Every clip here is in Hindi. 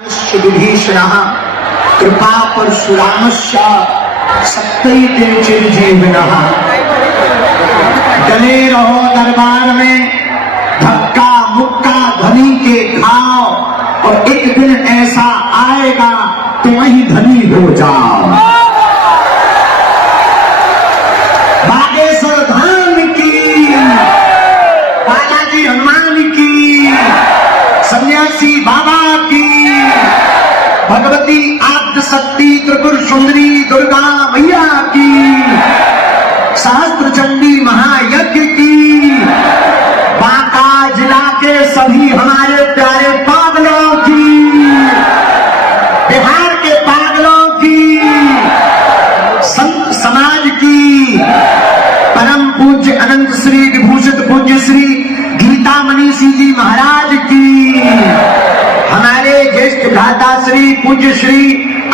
विभीषणः कृपा परशुरामस्य सप्तैते चिरजीविनः। डले रहो दरबार में, धक्का मुक्का धनी के खाओ, और एक दिन ऐसा आएगा तुम वही धनी हो जाओ। बागेश्वर धाम की, बालाजी हनुमान की, सन्यासी बाबा की, भगवती आद्य शक्ति त्रिपुर सुंदरी दुर्गा मैया की, सहस्त्र चंडी महायज्ञ की, बांका जिला के सभी हमारे प्यारे पागलों की, बिहार के पागलों की, संत समाज की, परम पूज्य अनंत श्री विभूषित पूज्य श्री गीता मनीषी जी महाराज की, हमारे ज्येष्ठ भ्राता श्री पूज्य श्री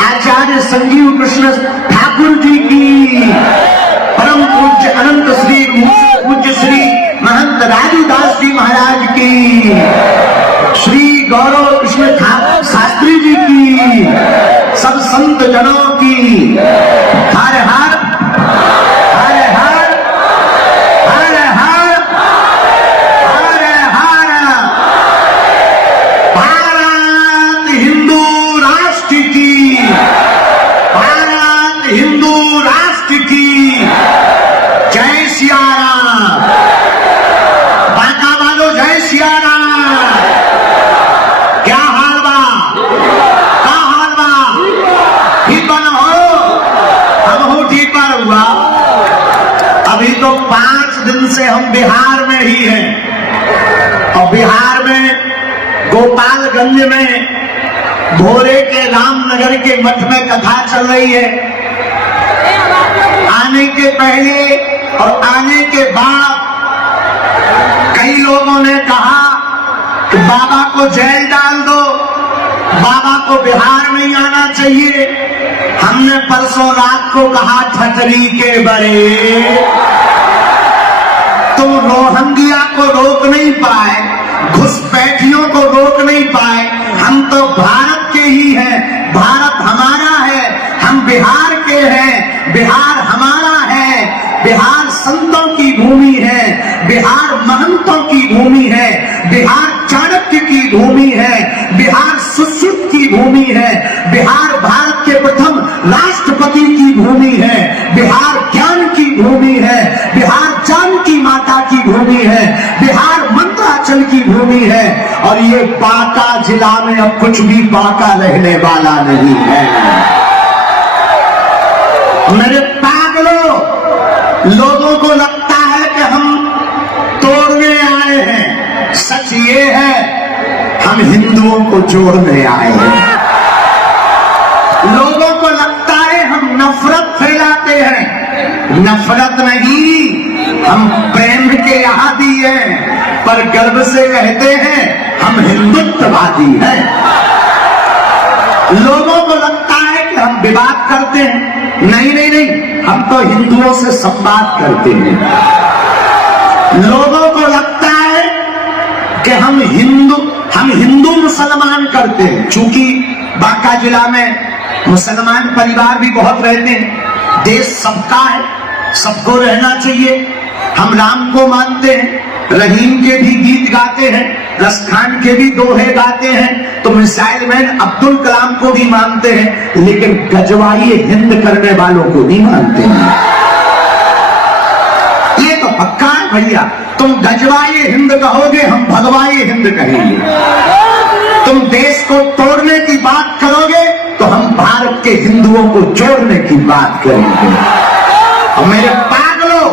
आचार्य संजीव कृष्ण ठाकुर जी की, परम पूज्य अनंत श्री पूज्य श्री महंत राजूदास जी महाराज की, श्री गौरव कृष्ण शास्त्री जी की, सब संत जनों की हर हर हर हर हर हर हर हर। भारत हिंदू राष्ट्र की, भारत हिंदू राष्ट्र की जय सिया राम। बांका वालों जय सिया राम। क्या हाल बा, क्या हाल बा, ठीक बन हो, हम हो ठीक पर हुआ। अभी तो 5 दिन से हम बिहार में ही हैं, और बिहार में गोपालगंज में भोरे के रामनगर के मठ में कथा चल रही है। आने के पहले और आने के बाद कई लोगों ने कहा कि बाबा को जेल डाल दो, बाबा को बिहार नहीं आना चाहिए। हमने परसों रात को कहा ठटरी के बड़े, तुम रोहंगिया को रोक नहीं पाए, घुसपैठियों को रोक नहीं पाए। हम तो भारत के ही हैं, भारत हमारा है, हम बिहार के हैं, बिहार हमारा है, बिहार संतों की भूमि है, बिहार महंतों की भूमि है, बिहार चाणक्य की भूमि है, बिहार सुश्रुत की भूमि है, बिहार भारत के प्रथम राष्ट्रपति की भूमि है, बिहार ज्ञान की भूमि है, बिहार जानकी माता की भूमि है, बिहार मंत्राचल की भूमि है। और ये बांका जिला में अब कुछ भी बांका रहने वाला नहीं है। मेरे पागलों, लोगों को लगता है कि हम तोड़ने आए हैं, सच ये है हम हिंदुओं को जोड़ने आए हैं। लोगों को लगता है हम नफरत फैलाते हैं, नफरत नहीं, हम प्रेम के आदी हैं, पर गर्व से कहते हैं हम हिंदुत्ववादी हैं। लोगों को लगता है कि हम विवाद करते हैं, नहीं नहीं नहीं, हम तो हिंदुओं से संवाद करते हैं। लोगों को लगता है कि हम हिंदू मुसलमान करते हैं। चूंकि बांका जिला में मुसलमान परिवार भी बहुत रहते हैं, देश सबका है, सबको रहना चाहिए। हम राम को मानते हैं, रहीम के भी गीत गाते हैं, रसखान के भी दोहे गाते हैं, तो मिसाइल मैन अब्दुल कलाम को भी मानते हैं, लेकिन गजवाई हिंद करने वालों को नहीं मानते हैं। ये तो पक्का है भैया, तुम गजवाई हिंद कहोगे, हम भगवाई हिंद कहेंगे। तुम देश को तोड़ने की बात करोगे तो हम भारत के हिंदुओं को जोड़ने की बात करेंगे। और मेरे पागलों,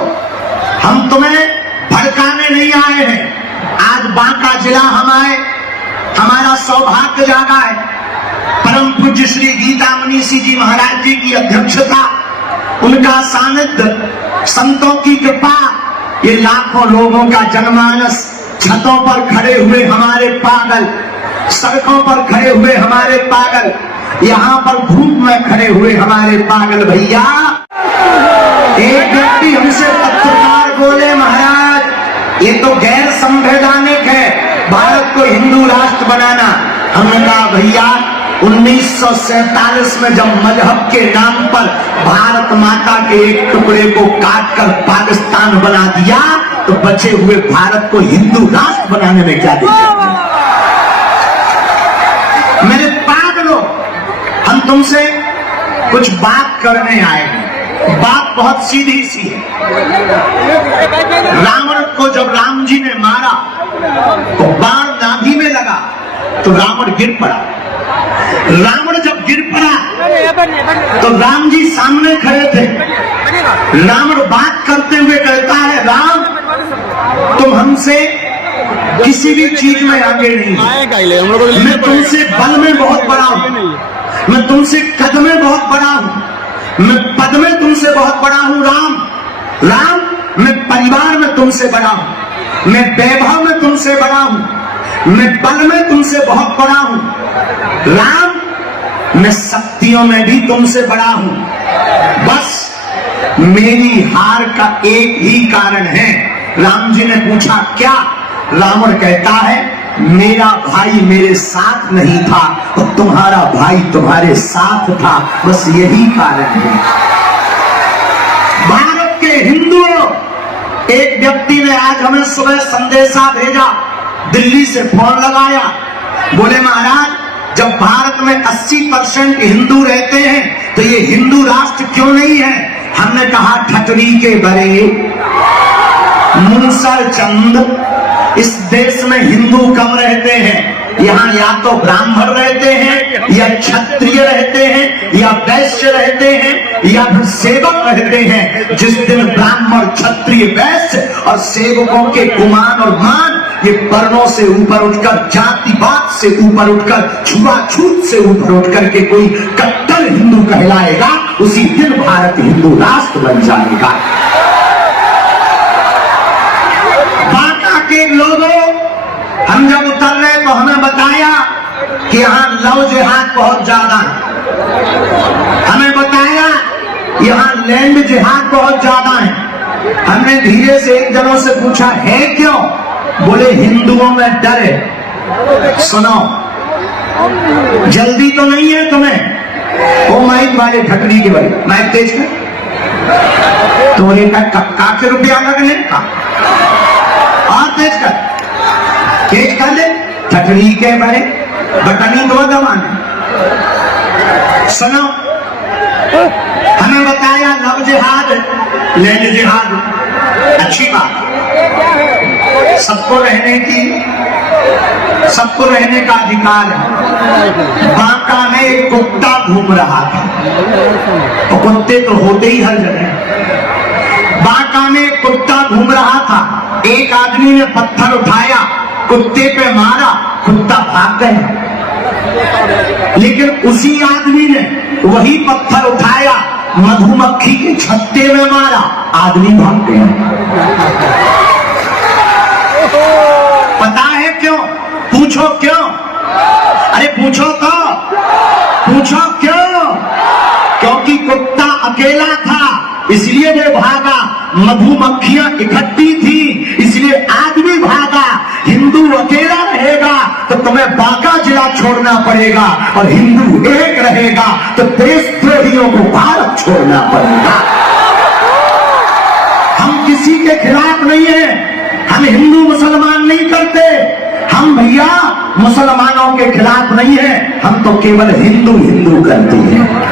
हम तुम्हें भड़काने नहीं आए हैं। आज बांका जिला हमारा सौभाग्य जागा है। परम पूज्य श्री गीता मनीषी जी महाराज जी की अध्यक्षता, उनका सानिध्य, संतों की कृपा, ये लाखों लोगों का जनमानस, छतों पर खड़े हुए हमारे पागल, सड़कों पर खड़े हुए हमारे पागल, यहाँ पर धूप में खड़े हुए हमारे पागल भैया। एक व्यक्ति हमसे पत्रकार बोले, महाराज ये तो गैर संवैधानिक है भारत को हिंदू राष्ट्र बनाना। हमने कहा भैया 1947 में जब मजहब के नाम पर भारत माता के एक टुकड़े को काटकर पाकिस्तान बना दिया, तो बचे हुए भारत को हिंदू राष्ट्र बनाने में क्या दिक्कत है? मेरे पागलों, हम तुमसे कुछ बात करने आए हैं। बात बहुत सीधी सी है। रावण को जब राम जी ने मारा तो बाण नाभि में लगा तो रावण गिर पड़ा। रावण जब गिर पड़ा तो राम जी सामने खड़े थे। रावण बात करते हुए कहता है, राम तुम हमसे किसी भी चीज में आगे नहीं, मैं तुमसे बल में बहुत बड़ा हूं, मैं तुमसे कद में बहुत बड़ा हूं, मैं पद में तुमसे बहुत बड़ा हूं। राम राम मैं परिवार में तुमसे बड़ा हूं, मैं वैभव में तुमसे बड़ा हूं, मैं बल में तुमसे बहुत बड़ा हूं। राम मैं शक्तियों में भी तुमसे बड़ा हूं। बस मेरी हार का एक ही कारण है। राम जी ने पूछा क्या? रावण कहता है, मेरा भाई मेरे साथ नहीं था और तुम्हारा भाई तुम्हारे साथ था, बस यही कारण है। भारत के हिंदुओं, एक व्यक्ति ने आज हमें सुबह संदेशा भेजा, दिल्ली से फोन लगाया, बोले महाराज जब भारत में 80% हिंदू रहते हैं तो ये हिंदू राष्ट्र क्यों नहीं है? हमने कहा ठटरी के बड़े मुनसर चंद, इस देश में हिंदू कम रहते हैं। यहाँ या तो ब्राह्मण रहते हैं, या क्षत्रिय रहते हैं, या वैश्य रहते हैं, या फिर सेवक रहते हैं। जिस दिन ब्राह्मण, क्षत्रिय, वैश्य और सेवकों के गुमान और मान ये वर्णों से ऊपर उठकर, जातिवाद से ऊपर उठकर, छुआछूत से ऊपर उठकर के कोई कट्टर हिंदू कहलाएगा, उसी दिन भारत हिंदू राष्ट्र बन जाएगा। के लोगों, हम जब उतर रहे तो हमें बताया कि यहाँ लव जिहाद बहुत ज्यादा है। हमें बताया यहाँ लैंड जिहाद बहुत ज्यादा है। हमने धीरे से एक जनों से पूछा है क्यों? बोले हिंदुओं में डर है। सुनो, जल्दी तो नहीं है तुम्हें? ओ माइक वाले ठटरी के वाले माइक तेज कर, तो काफी रुपया लगने का और तेज कर दे। ठटरी के बड़े बटनी दो दबाने। सुनो, हमें बताया लव जिहाद, लैंड जिहाद अच्छी बात, सबको रहने का अधिकार है। बांका में एक कुत्ता घूम रहा था, तो कुत्ते तो होते ही हर जगह। बांका में एक कुत्ता घूम रहा था, एक आदमी ने पत्थर उठाया, कुत्ते पे मारा, कुत्ता भाग गया। लेकिन उसी आदमी ने वही पत्थर उठाया, मधुमक्खी के छत्ते में मारा, आदमी भाग गया। पता है क्यों? पूछो क्यों? अरे पूछो तो, पूछो क्यों? क्योंकि कुत्ता अकेला था इसलिए वो भागा, मधुमक्खियां इकट्ठी थी इसलिए आदमी भागा। हिंदू अकेला रहेगा तो तुम्हें बांका जिला छोड़ना पड़ेगा, और हिंदू एक रहेगा तो देशद्रोहियों को भारत छोड़ना पड़ेगा। हम किसी के खिलाफ नहीं है, हम हिंदू मुसलमान नहीं करते, हम भैया मुसलमानों के खिलाफ नहीं है, हम तो केवल हिंदू हिंदू करते हैं।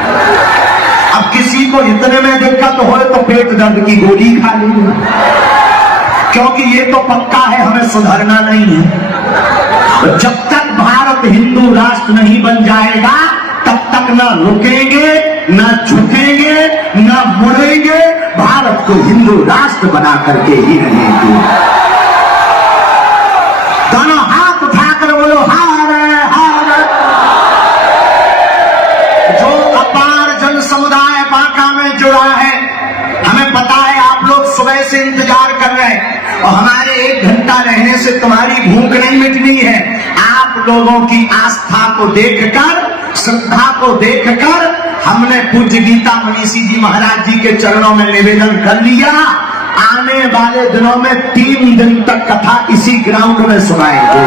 अब किसी को इतने में दिक्कत हो तो पेट दर्द की गोली खा लीजिए, क्योंकि ये तो पक्का है हमें सुधरना नहीं है। जब तक भारत हिंदू राष्ट्र नहीं बन जाएगा तब तक ना रुकेंगे, ना झुकेंगे, ना मुड़ेंगे, भारत को हिंदू राष्ट्र बना करके ही रहेंगे। दोनों हाथ उठाकर बोलो हार हार। जो अपार जन समुदाय बांका में जुड़ा है, हमें पता है आप लोग सुबह से इंतजार कर रहे हैं, और हमारे 1 घंटा रहने से तुम्हारी भूख नहीं मिटनी है। आप लोगों की आस्था को देखकर, श्रद्धा को देखकर हमने पूज्य गीता मनीषी जी महाराज जी के चरणों में निवेदन कर लिया। आने वाले दिनों में 3 दिन तक कथा इसी ग्राउंड में सुनाएंगे।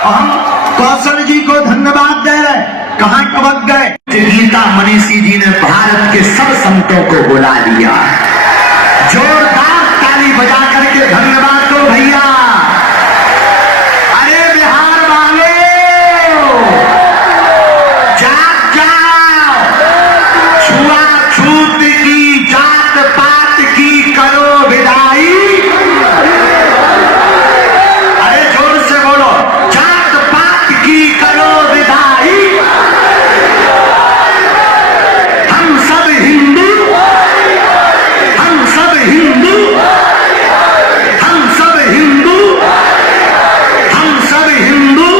और हम कौशल जी को धन्यवाद दे रहे, कहां टपक गए। गीता मनीषी जी ने भारत के सब संतों को बुला लिया। जोरदार ताली बजा करके धन्यवाद दो भैया। अरे बिहार वाले जाग जाओ, छुआछूत की जात पात की करो विदाई। अरे जोर से बोलो, जात पात की करो विदाई। हम सब हिंदू, हम सब हिंदू, हम सब हिंदू, हम सब हिंदू।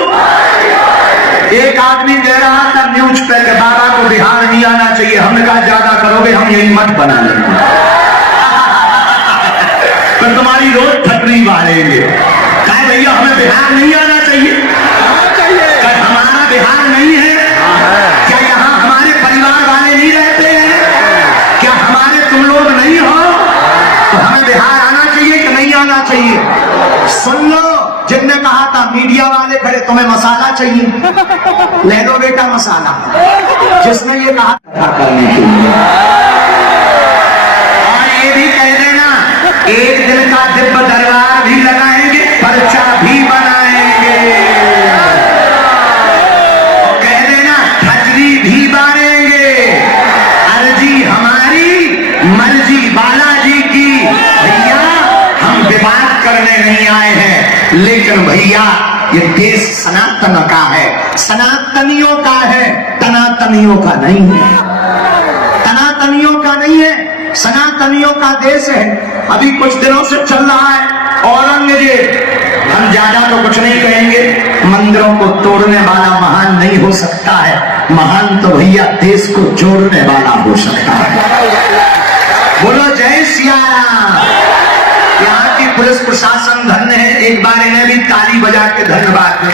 एक आदमी कह रहा था न्यूज पे कि बाबा को बिहार नहीं आना चाहिए। हमने कहा ज्यादा करोगे हम यही मत बना लेंगे तो तुम्हारी रोज फटरी मारेंगे। कहे भैया हमें बिहार नहीं आना चाहिए, कहे हमारा बिहार नहीं है क्या? यहाँ हमारे परिवार वाले नहीं रहते हैं क्या? हमारे तुम लोग नहीं हो तो हमें बिहार आना चाहिए कि नहीं आना चाहिए? सुन लो, जिनने कहा था मीडिया वाले खड़े, तुम्हें मसाला चाहिए, ले लो बेटा मसाला। जिसने ये कहा था करने के लिए, और ये भी कह देना एक दिन का दिव्य दरबार भी लगाएंगे, पर्चा भी बनाएंगे, और कह देना खजरी भी बांधेंगे। अर्जी हमारी, मर्जी बालाजी की। भैया हम विवाद करने नहीं आए हैं, लेकिन भैया ये देश सनातन का है, सनातनियों का है, तनातनियों का नहीं है। तनातनियों का नहीं है, सनातनियों का देश है। अभी कुछ दिनों से चल रहा है औरंगजेब। हम ज्यादा तो कुछ नहीं कहेंगे, मंदिरों को तोड़ने वाला महान नहीं हो सकता है, महान तो भैया देश को जोड़ने वाला हो सकता है। बोलो जय सिया राम। यहाँ की पुलिस प्रशासन धन्य है, एक बार इन्हें भी ताली बजा के धन्यवाद।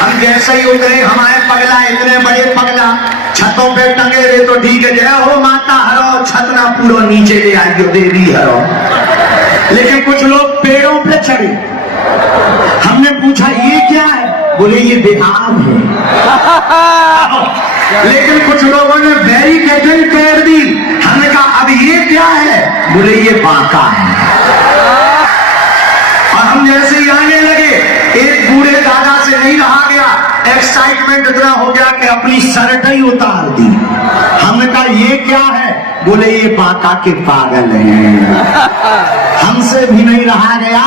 हम जैसे ही उतरे हमारे पगला, इतने बड़े पगला छतों पे टंगे रहे तो ठीक है, जय हो माता हरो, छत ना पूरा नीचे ले आइयो देवी हरो। लेकिन कुछ लोग पेड़ों पे चढ़े। हमने पूछा ये क्या है? बोले ये बिहार है। लेकिन कुछ लोगों ने बैरिकेडिंग कर दी। हमने कहा अब ये क्या है? बोले ये बांका है। और हम जैसे ही आने लगे, एक बूढ़े दादा से नहीं रहा गया, एक्साइटमेंट इतना हो गया कि अपनी शर्ट ही उतार दी। हमने कहा ये क्या है? बोले ये बांका के पागल हैं। हमसे भी नहीं रहा गया।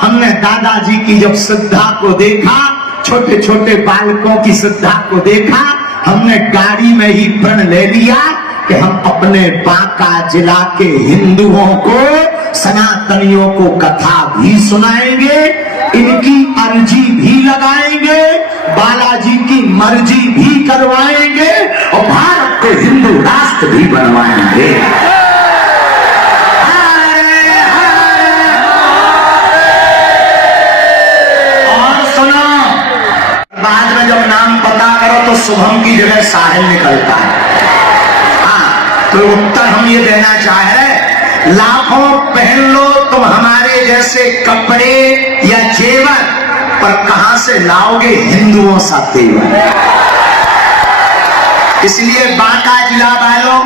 हमने दादाजी की जब श्रद्धा को देखा, छोटे छोटे बालकों की श्रद्धा को देखा, हमने गाड़ी में ही प्रण ले लिया कि हम अपने बांका जिला के हिंदुओं को, सनातनियों को कथा भी सुनाएंगे, इनकी अर्जी भी लगाएंगे, बालाजी की मर्जी भी करवाएंगे और भारत को हिंदू राष्ट्र भी बनवाएंगे। और सुनो, बाद में जब नाम पता करो तो शुभम की जगह साहिल निकलता है। तो उत्तर हम ये देना चाह रहे, लाखों पहन लो तुम हमारे जैसे कपड़े या जेवर, पर कहां से लाओगे हिंदुओं सा तेवर? इसलिए बांका जिला वालों,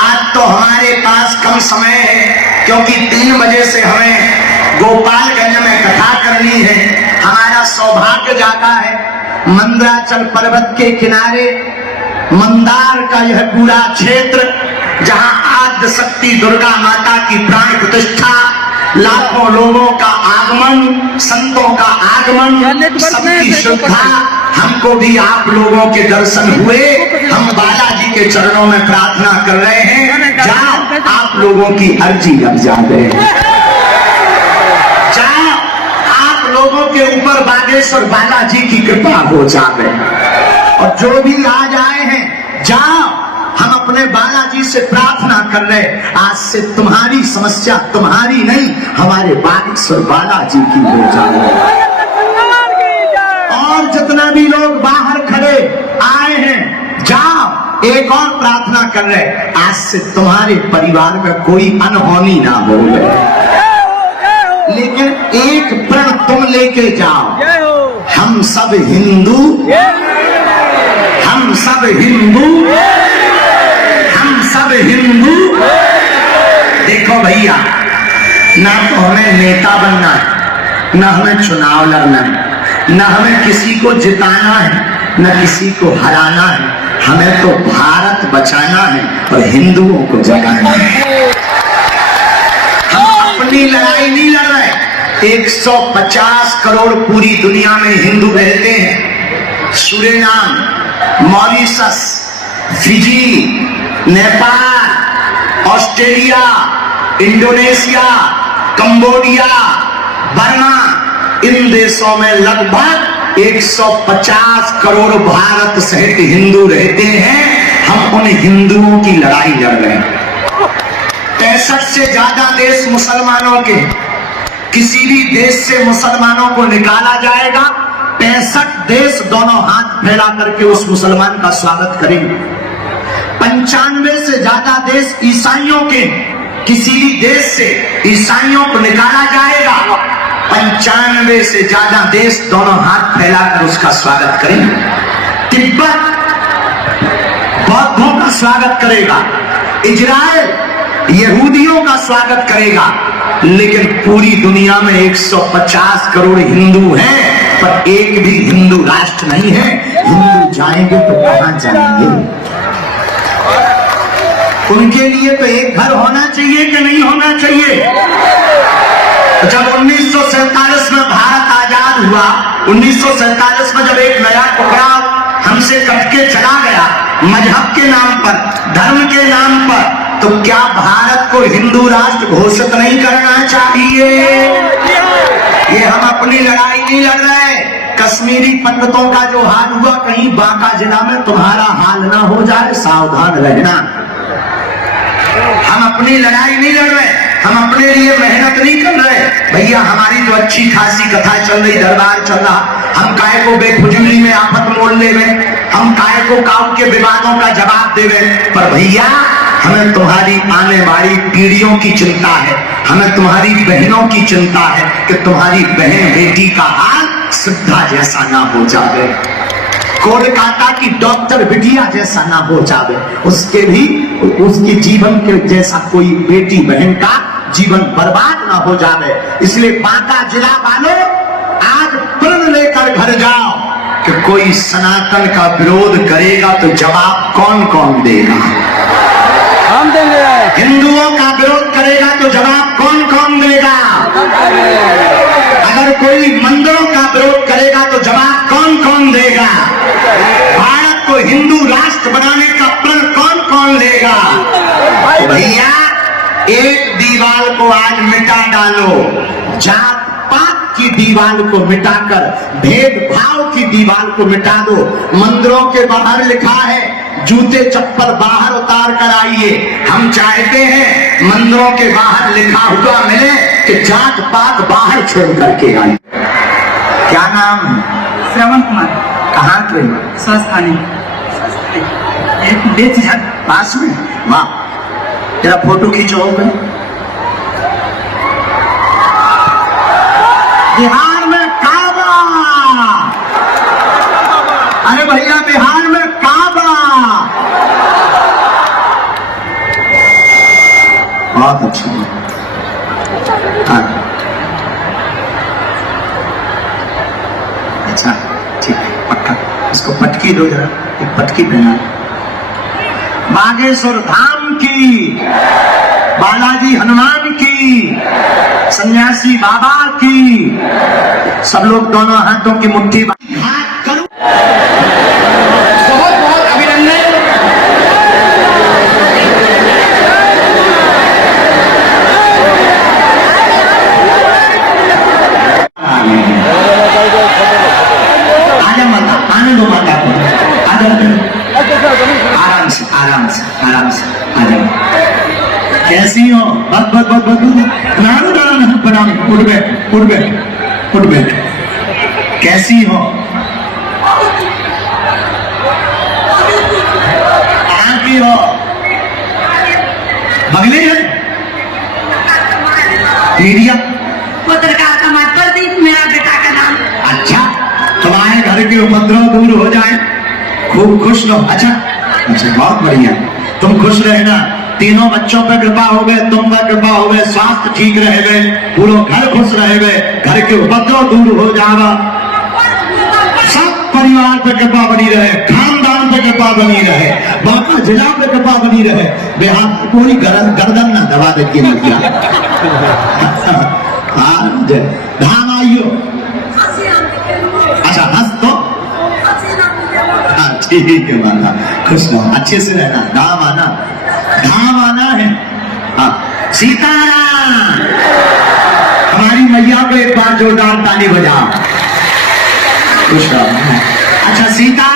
आज तो हमारे पास कम समय है, क्योंकि 3 बजे से हमें गोपालगंज में कथा करनी है। हमारा सौभाग्य जाता है मंदराचल पर्वत के किनारे, मंदार का यह पूरा क्षेत्र, जहां आद्य शक्ति दुर्गा माता की प्राण प्रतिष्ठा, लाखों लोगों का आगमन, संतों का आगमन, सबकी श्रद्धा। हमको भी आप लोगों के दर्शन हुए, हम बालाजी के चरणों में प्रार्थना कर रहे हैं, जाओ आप लोगों की अर्जी लग जाए, जाओ आप लोगों के ऊपर बागेश्वर बालाजी की कृपा हो जाए। और जो भी आज आए हैं, जाओ, हम अपने बालाजी से प्रार्थना कर रहे, आज से तुम्हारी समस्या तुम्हारी नहीं, हमारे बागेश्वर बालाजी की हो जाए। और जितना भी लोग बाहर खड़े आए हैं, जाओ, एक और प्रार्थना कर रहे, आज से तुम्हारे परिवार में कोई अनहोनी ना हो, लेकिन एक प्रण तुम लेके जाओ, हम सब हिंदू, हम सब हिंदू, हम सब हिंदू। देखो भैया, ना तो हमें नेता बनना है, ना हमें चुनाव लड़ना है, ना हमें किसी को जिताना है, ना किसी को हराना है। हमें तो भारत बचाना है और हिंदुओं को जगाना है। हम अपनी लड़ाई नहीं लड़ रहे। 150 करोड़ पूरी दुनिया में हिंदू रहते हैं। Suriname, Mauritius, Fiji, Nepal, Australia, Indonesia, Cambodia, Burma, इन देशों में लगभग 150 करोड़ भारत सहित हिंदू रहते हैं। हम उन हिंदुओं की लड़ाई लड़ रहे हैं। 65 से ज्यादा देश मुसलमानों के, किसी भी देश से मुसलमानों को निकाला जाएगा, 65 देश दोनों हाथ फैला करके उस मुसलमान का स्वागत करेंगे। 95 से ज्यादा देश ईसाइयों के, किसी भी देश से ईसाइयों को निकाला जाएगा, 95 से ज्यादा देश दोनों हाथ फैलाकर उसका स्वागत करेंगे। तिब्बत बौद्धों का स्वागत करेगा, इजराइल यहूदियों का स्वागत करेगा। लेकिन पूरी दुनिया में 150 करोड़ हिंदू हैं, पर एक भी हिंदू राष्ट्र नहीं है। हिंदू जाएंगे तो कहां जाएंगे? उनके लिए तो एक घर होना चाहिए कि नहीं होना चाहिए? जब 1947 में भारत आजाद हुआ, 1947 में जब एक नया टुकड़ा हमसे कट के चला गया, मजहब के नाम पर, धर्म के नाम पर, तो क्या भारत को हिंदू राष्ट्र घोषित नहीं करना चाहिए? ये हम अपनी लड़ाई नहीं लड़ रहे। कश्मीरी पंडितों का जो हाल हुआ, कहीं बांका जिला में तुम्हारा हाल ना हो जाए, सावधान रहना। हम अपनी लड़ाई नहीं लड़ रहे, हम अपने लिए मेहनत नहीं कर रहे। भैया हमारी तो अच्छी खासी कथा चल रही, दरबार चल रहा, हम काय को बेफुजूली में आफत मोड़ लेवे, हम काय को काउ के विवादों का जवाब देवे। पर भैया हमें तुम्हारी आने वाली पीढ़ियों की चिंता है, हमें तुम्हारी बहनों की चिंता है कि तुम्हारी बहन बेटी का हाल सिद्धा जैसा ना हो जाए, कोलकाता की डॉक्टर बिटिया जैसा ना हो जाए, उसके भी उसके जीवन के जैसा कोई बेटी बहन का जीवन बर्बाद ना हो जाए। इसलिए बांका जिला वालों, आज प्रण लेकर घर जाओ कि कोई सनातन का विरोध करेगा तो जवाब कौन कौन देगा? हम देंगे। हिंदुओं का विरोध करेगा तो जवाब कौन कौन देगा? अगर कोई मंदिरों का विरोध करेगा तो जवाब कौन कौन देगा? भारत को हिंदू राष्ट्र बनाने का प्रण कौन कौन लेगा? भैया एक दीवार को आज मिटा डालो, जात पात की दीवार को मिटाकर भेदभाव की दीवार को मिटा दो। मंदिरों के बाहर लिखा है जूते चप्पल बाहर उतार कर आइए। हम चाहते हैं मंदिरों के बाहर लिखा हुआ मिले कि जात पात बाहर छोड़ करके आए। क्या नाम है? श्रवण कुमार। कहाँ के? स्वस्थानी एक बेच पास में। वाह, तेरा फोटो खींचो। बिहार में काबा, अरे भैया बिहार में काबा, बहुत अच्छा। हाँ अच्छा ठीक है, पक्का इसको पटकी दो जरा, एक पटकी पहना। बागेश्वर धाम की, बालाजी हनुमान की, सन्यासी बाबा की, सब लोग दोनों हाथों की मुट्ठी हाथ करो। बहुत बहुत अभिनंदन। आनंद माता को आराम से आराम से आराम से आ जाओ। कैसी हो? बस बस बस बस नारू नारायण प्रणाम। उठ बैठ उठ बैठ उठ बैठ। कैसी हो? कहाँ की हो? बगले है मीडिया पत्रकार समाज प्रदीप मेरा बेटा का नाम। अच्छा, उपद्रव दूर हो जाए, खूब खुश रहो। अच्छा अच्छा, बहुत बढ़िया, तुम खुश रहना, तीनों बच्चों पर कृपा हो गए, तुम पर कृपा हो गए, स्वास्थ्य ठीक रह गए, पूरा घर खुश रह गए, घर के उपद्रव दूर हो जाएगा, सब परिवार पे कृपा बनी रहे, खानदान पे कृपा बनी रहे, बाबा जिला पे कृपा बनी रहे। बिहार पूरी गर्दन ना दबा देती है क्या? धाम आइयो। अच्छा हंस तो ठीक है माता, खुश रहो, अच्छे से रहना, धाम आना है। हाँ सीताराम, हमारी मैया को एक बार जोरदार ताली बजाओ, खुश रहो। अच्छा सीता